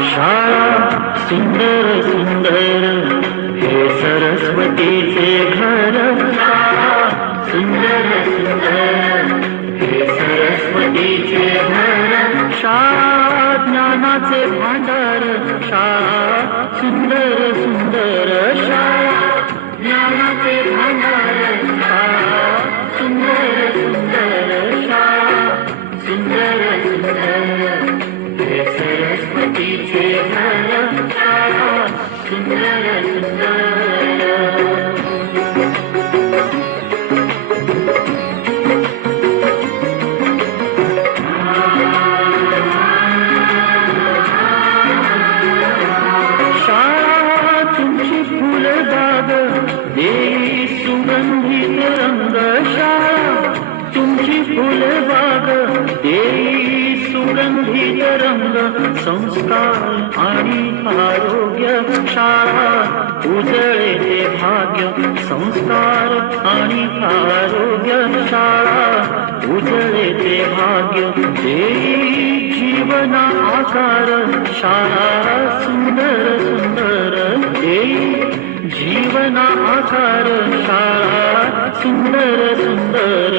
शाळा सुंदर सुंदर हे सरस्वतीचे घर. शाळा सुंदर सुंदर हे सरस्वतीचे घर. शाळा ज्ञानाचे भांडार. शाळा सुंदर सुंदर. शाळा ज्ञानाचे भांडार. शाळा सुंदर सुंदर. शाळा सुंदर सुंदर हे सरस्वतीचे घर. शाळा सुंदर सुंदर. शाळा तुमची फुलबाग देई सुगंधित रंग. शाळा तुमची फुलबाग देई सुगंधित रंग. संस्कार आणि आरोग्य. शाळा उजळे ते भाग्य. संस्कार आणि आरोग्य. शाळा उजळे ते भाग्य. देई जीवना आकार. शाळा सुंदर सुंदर देई जीवना आकार. शाळा सुंदर सुंदर.